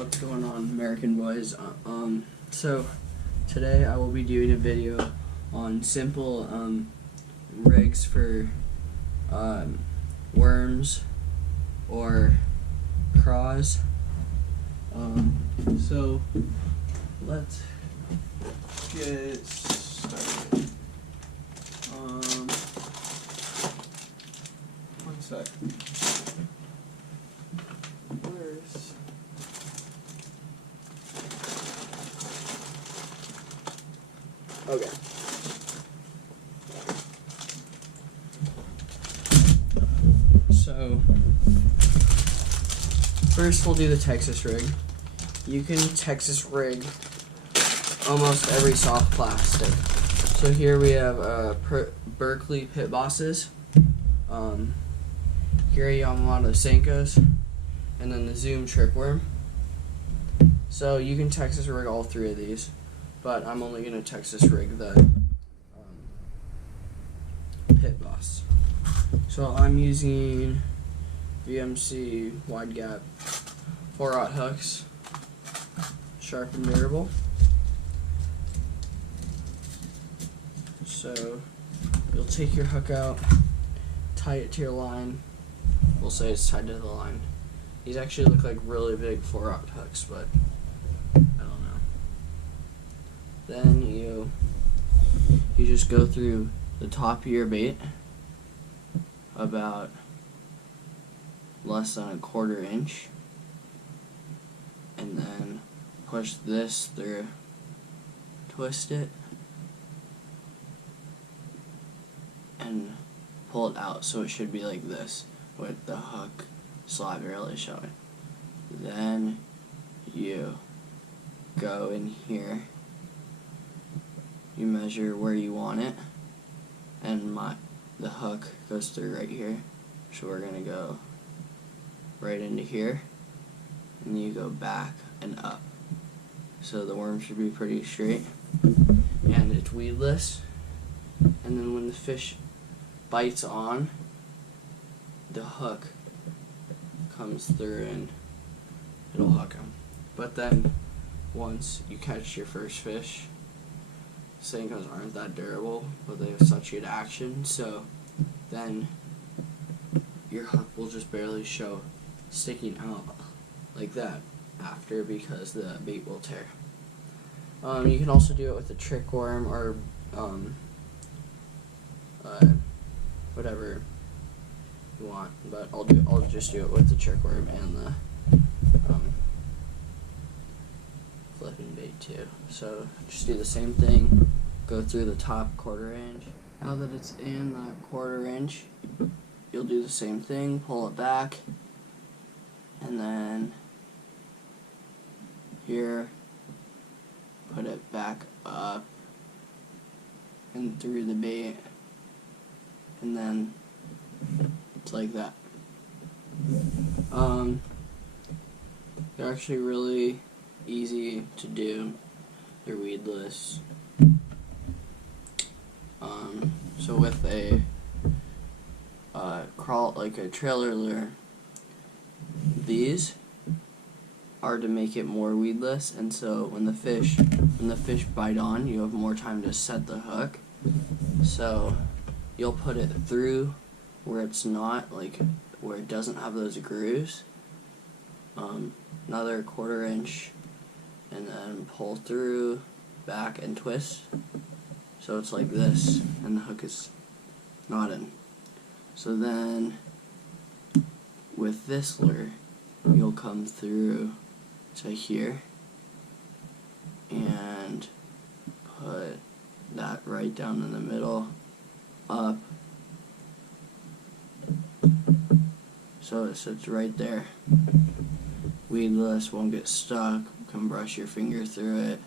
What's going on, American boys? So today I will be doing a video on simple rigs for worms or craws. So let's get started. One sec. Where's Okay. So first we'll do the Texas rig. You can Texas rig almost every soft plastic. So here we have Berkeley Pit Bosses, here Yamamoto Senkos, and then the Zoom Trick Worm. So you can Texas rig all three of these, but I'm only going to Texas rig the Pit Boss. So I'm using VMC wide gap 4/0 hooks, sharp and durable. So you'll take your hook out, tie it to your line. We'll say it's tied to the line. These actually look like really big 4/0 hooks, but I don't know. Then you just go through the top of your bait about less than 1/4 inch, and then push this through, twist it, and pull it out, so it should be like this with the hook slot really showing. Then you go in here, you measure where you want it, and the hook goes through right here, so we're gonna go right into here, and you go back and up. So the worm should be pretty straight, and it's weedless. And then when the fish bites on, the hook comes through and it'll hook him. But then once you catch your first fish, Senkos aren't that durable, but they have such good action, so then your hook will just barely show sticking out like that after, because the bait will tear. You can also do it with a trick worm or whatever you want, but I'll just do it with the trick worm and the flipping bait too. So just do the same thing, go through the top 1/4 inch. Now that it's in that 1/4 inch, you'll do the same thing, pull it back, and then here put it back up and through the bait, and then it's like that. They're actually really easy to do. They're weedless. So with a like a trailer lure, these are to make it more weedless, and so when the fish bite on, you have more time to set the hook. So you'll put it through where it's not, like where it doesn't have those grooves, another 1/4 inch, and then pull through, back, and twist, so it's like this, and the hook is not in. So then with this lure, you'll come through to here and put that right down in the middle, up, so it sits right there. Weedless, won't get stuck, can brush your finger through it.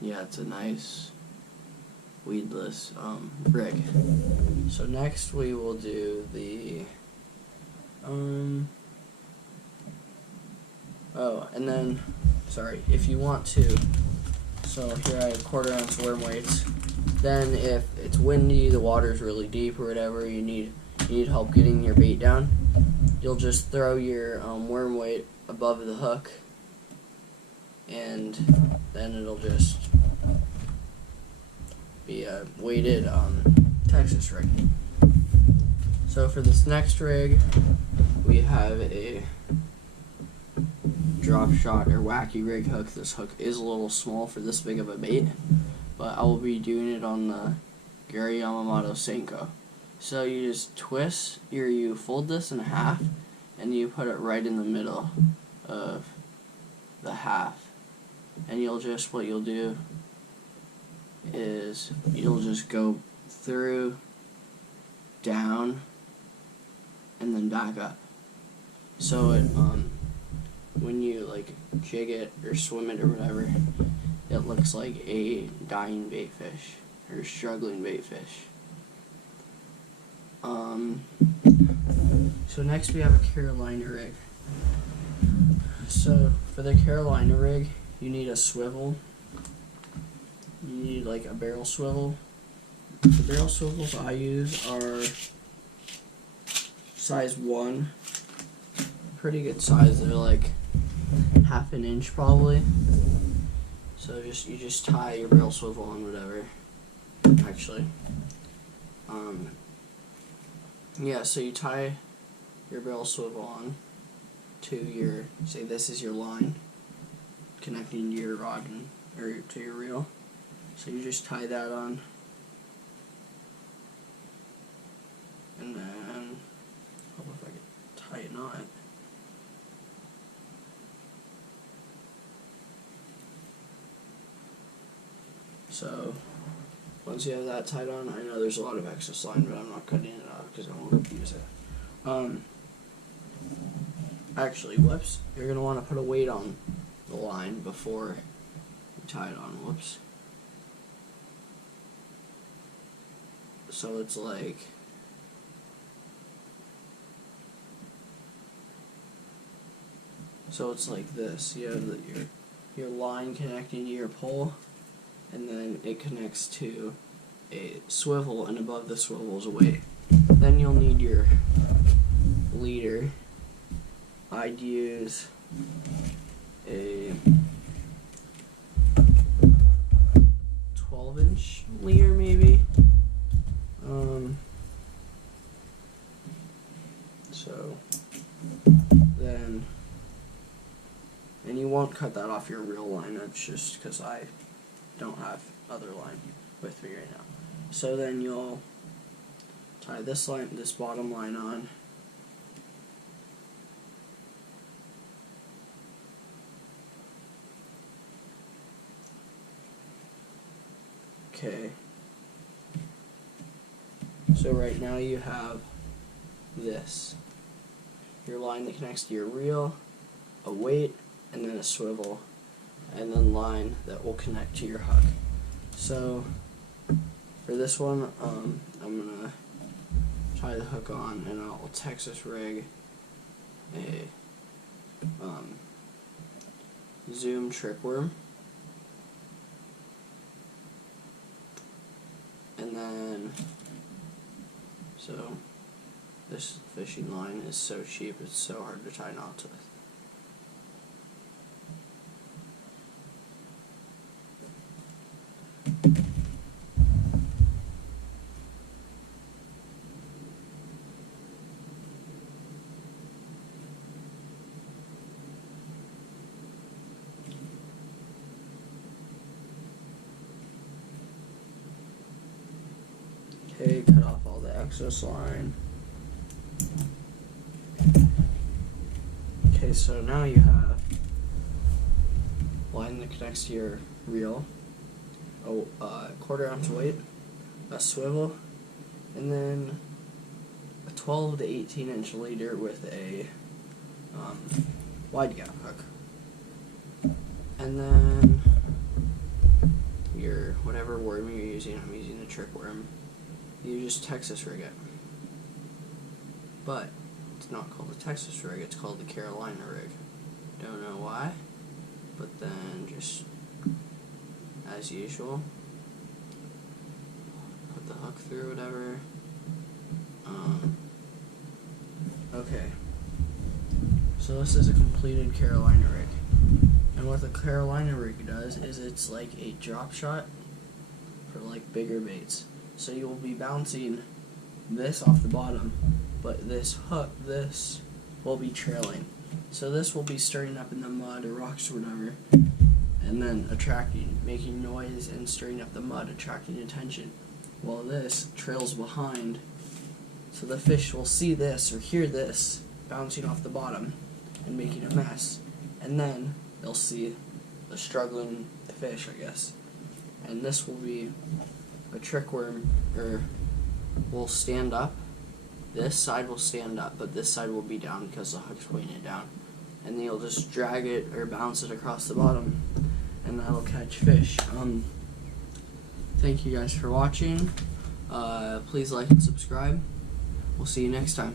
Yeah, it's a nice weedless rig. So next we will do the and then sorry, if you want to, so here I have 1/4 ounce worm weights. Then if it's windy, the water's really deep or whatever, you need you need help getting your bait down, you'll just throw your worm weight above the hook, and then it'll just be a weighted Texas rig. So for this next rig, we have a drop shot or wacky rig hook. This hook is a little small for this big of a bait, but I will be doing it on the Gary Yamamoto Senko. So you just twist, or you fold this in half, and you put it right in the middle of the half. And what you'll do is you'll just go through, down, and then back up. So it when you like jig it or swim it or whatever, it looks like a dying baitfish or struggling baitfish. So next we have a Carolina rig. So for the Carolina rig, you need a swivel. You need like a barrel swivel. The barrel swivels I use are size 1. Pretty good size. They're like half an inch probably. So you just tie your barrel swivel on whatever. Actually. Yeah, so you tie your barrel swivel on to your, say this is your line connecting to your rod or to your reel. So you just tie that on, and then hope if I can tie a knot. So once you have that tied on, I know there's a lot of excess line, but I'm not cutting it off because I won't abuse it. Actually, whoops, you're going to want to put a weight on the line before you tie it on. Whoops. So it's like this. You have your line connecting to your pole, and then it connects to a swivel, and above the swivel is a weight. Then you'll need your leader. I'd use a 12-inch leader maybe. So then, and you won't cut that off your real line. That's just because I don't have other line with me right now. So then you'll tie this bottom line on. Okay. So right now you have this. Your line that connects to your reel, a weight, and then a swivel, and then line that will connect to your hook. So for this one, I'm gonna tie the hook on, and I'll Texas rig a Zoom trick worm, and then so this fishing line is so cheap, it's so hard to tie knots with. Okay, cut off all the excess line. Okay, so now you have line that connects to your reel, a 1/4 ounce weight, a swivel, and then a 12 to 18 inch leader with a wide gap hook. And then your whatever worm you're using, I'm using the trick worm, you just Texas rig it. But it's not called the Texas rig, it's called the Carolina rig. Don't know why, but then just as usual, put the hook through whatever, So this is a completed Carolina rig. And what the Carolina rig does is it's like a drop shot for like bigger baits. So you will be bouncing this off the bottom, but this hook, this will be trailing. So this will be stirring up in the mud or rocks or whatever, and then attracting, making noise and stirring up the mud, attracting attention. While this trails behind, so the fish will see this or hear this bouncing off the bottom and making a mess, and then they'll see the struggling fish, I guess. And this will be a trick worm, or will stand up. This side will stand up, but this side will be down because the hook's pointing it down. And then you'll just drag it or bounce it across the bottom, and that'll catch fish. Thank you guys for watching. Please like and subscribe. We'll see you next time.